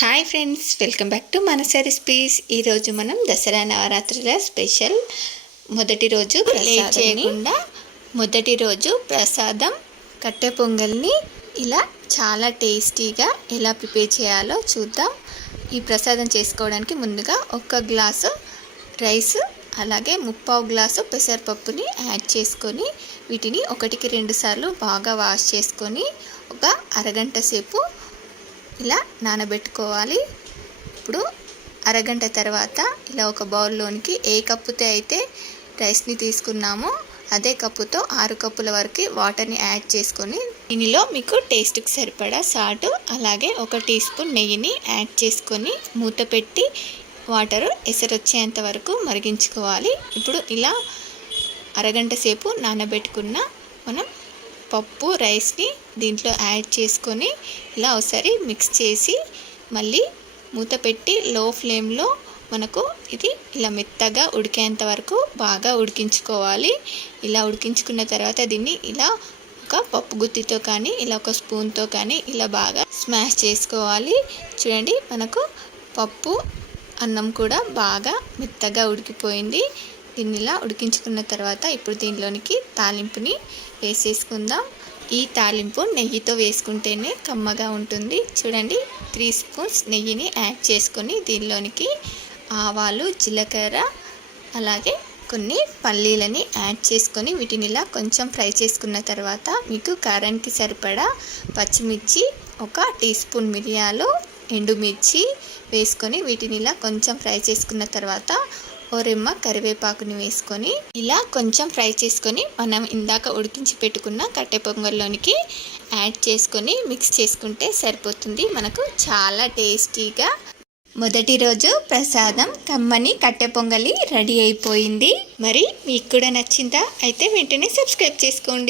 Hi friends welcome back to Manasa recipes ఈరోజు మనం దసరా నవరాత్రుల స్పెషల్ మొదటి రోజు లేట్ చేయకుండా మొదటి రోజు ప్రసాదం కట్టె పొంగల్ని ఇలా చాలా టేస్టీగా ఎలా ప్రిపేర్ చేయాలో చూద్దాం. ఈ ప్రసాదం చేసుకోవడానికి ముందుగా ఒక గ్లాసు రైస్ అలాగే ముప్పావు గ్లాసు పెసరపప్పుని యాడ్ చేసుకొని వీటిని ఒకటికి రెండు సార్లు బాగా వాష్ చేసుకొని ఒక అరగంట సేపు ఇలా నానబెట్టుకోవాలి. ఇప్పుడు అరగంట తర్వాత ఇలా ఒక బౌల్లోనికి ఏ కప్పుతో అయితే రైస్ని తీసుకున్నామో అదే కప్పుతో ఆరు కప్పుల వరకు వాటర్ని యాడ్ చేసుకొని దీనిలో మీకు టేస్ట్కి సరిపడా సాటు అలాగే ఒక టీ స్పూన్ నెయ్యిని యాడ్ చేసుకొని మూత పెట్టి వాటరు ఎసరొచ్చేంత వరకు మరిగించుకోవాలి. ఇప్పుడు ఇలా అరగంట సేపు నానబెట్టుకున్న మనం పప్పు రైస్ని దీంట్లో యాడ్ చేసుకొని ఇలా ఒకసారి మిక్స్ చేసి మళ్ళీ మూత పెట్టి లో ఫ్లేమ్లో మనకు ఇది ఇలా మెత్తగా ఉడికేంత వరకు బాగా ఉడికించుకోవాలి. ఇలా ఉడికించుకున్న తర్వాత దీన్ని ఇలా ఒక పప్పు గుత్తితో కానీ ఇలా ఒక స్పూన్తో కానీ ఇలా బాగా స్మాష్ చేసుకోవాలి. చూడండి మనకు పప్పు అన్నం కూడా బాగా మెత్తగా ఉడికిపోయింది. గిన్నెలా ఉడికించుకున్న తర్వాత ఇప్పుడు దీనిలోనికి తాలింపుని వేసేసుకుందాం. ఈ తాలింపు నెయ్యితో వేసుకుంటేనే కమ్మగా ఉంటుంది. చూడండి త్రీ స్పూన్స్ నెయ్యిని యాడ్ చేసుకొని దీనిలోనికి ఆవాలు జీలకర్ర అలాగే కొన్ని పల్లీలని యాడ్ చేసుకొని వీటిని ఇలా కొంచెం ఫ్రై చేసుకున్న తర్వాత మీకు కారానికి సరిపడా పచ్చిమిర్చి ఒక టీ స్పూన్ మిరియాలు ఎండుమిర్చి వేసుకొని వీటిని ఇలా కొంచెం ఫ్రై చేసుకున్న తర్వాత ఓ రెమ్మ కరివేపాకుని వేసుకొని ఇలా కొంచెం ఫ్రై చేసుకొని మనం ఇందాక ఉడికించి పెట్టుకున్న కట్టె పొంగల్లోనికి యాడ్ చేసుకొని మిక్స్ చేసుకుంటే సరిపోతుంది. మనకు చాలా టేస్టీగా మొదటి రోజు ప్రసాదం కమ్మని కట్టె పొంగలి రెడీ అయిపోయింది. మరి మీకు కూడా నచ్చిందా? అయితే వెంటనే సబ్స్క్రైబ్ చేసుకోండి.